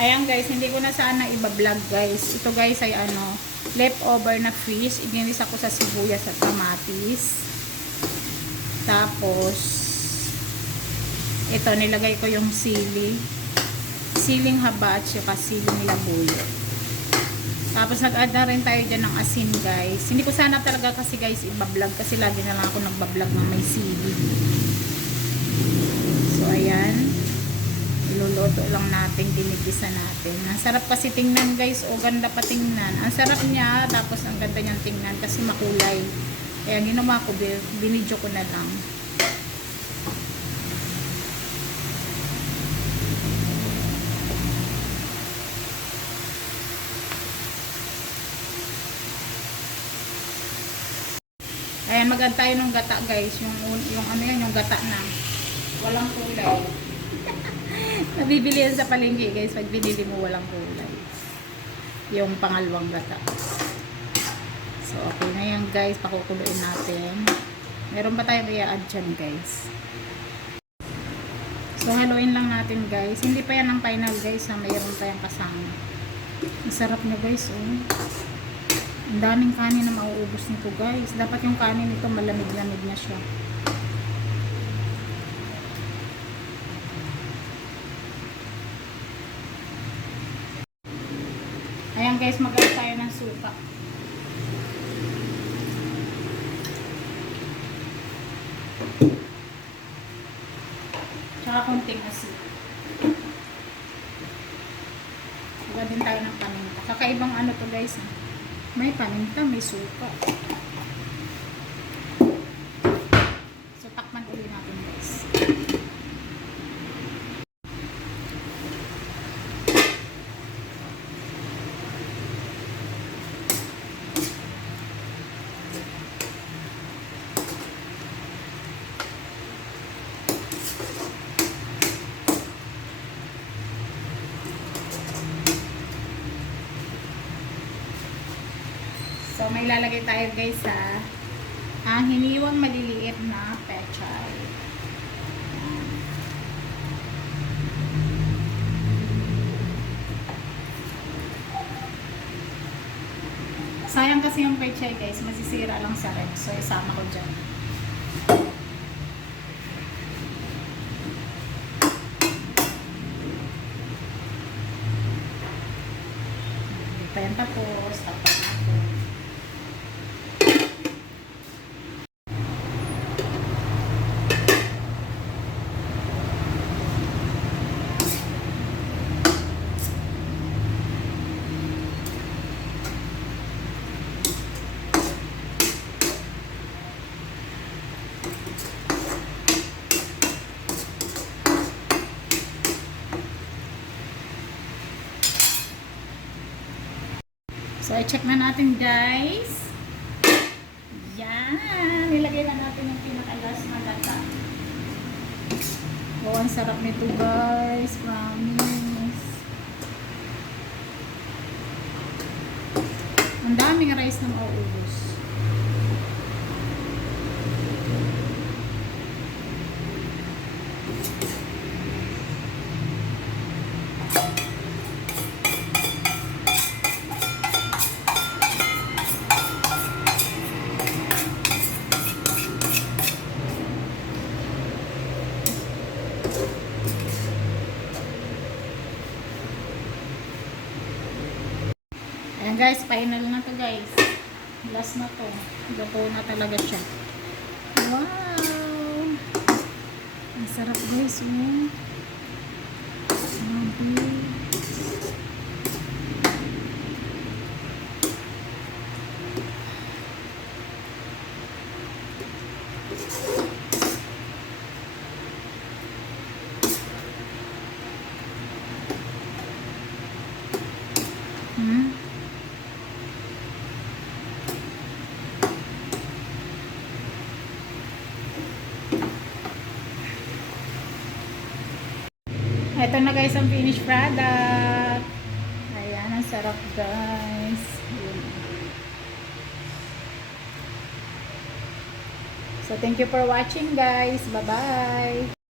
Ayan guys, hindi ko na sana iba-vlog guys. Ito guys ay leftover na fish. Iginis ako sa sibuyas at kamatis. Tapos, ito nilagay ko yung sili. Siling haba at saka siling labuyo. Tapos nag-add na rin tayo dyan ng asin guys. Hindi ko sana talaga kasi guys iba-vlog kasi lagi na lang ako nagba-vlog ng may sili. So ayan. Iluluto lang natin, dinigisa natin. Ang sarap kasi tingnan guys. O ganda pa tingnan. Ang sarap niya. Tapos ang ganda niyang tingnan kasi makulay. Kaya ginawa ko, binidyo ko na lang. Ayan, mag-add tayo ng gata guys. Yung yung gata na. Walang kulay. Nabibili yan sa palengke guys. Pag binili mo walang kulay. Yung pangalawang gata. So, okay na yan guys. Pakukuluin natin. Meron pa tayong i-add dyan guys. So, haluin lang natin guys. Hindi pa yan ang final guys. Mayroon tayong kasama. Ang sarap niya guys. Oh. Ang daming kanin na mauubos nito guys. Dapat yung kanin nito malamig-lamig na siya. Ayan guys, mag-add tayo ng suka. Tsaka konting asin. Mag-add din tayo ng paminta. Kakaibang to guys. May paminta, may suka. So, takman ulit natin guys. So, may lalagay tayo guys sa hiniwang maliliit na pechay. Sayang kasi yung pechay guys, masisira lang sa ref. So, isama ko dyan. Hindi pa yan tapos. Tapos natin. So, i-check na natin guys. Yan. Nilagay na natin yung pinaka-last na gata. Oh, ang sarap nito guys. Promise. Ang daming rice na mauubos. Ayan guys, final na to guys. Last na to. Luto na talaga siya. Wow! Ang sarap guys. Oh. Sabi. Ito na guys ang finished product. Ayan, ang sarap guys. So thank you for watching guys. Bye bye.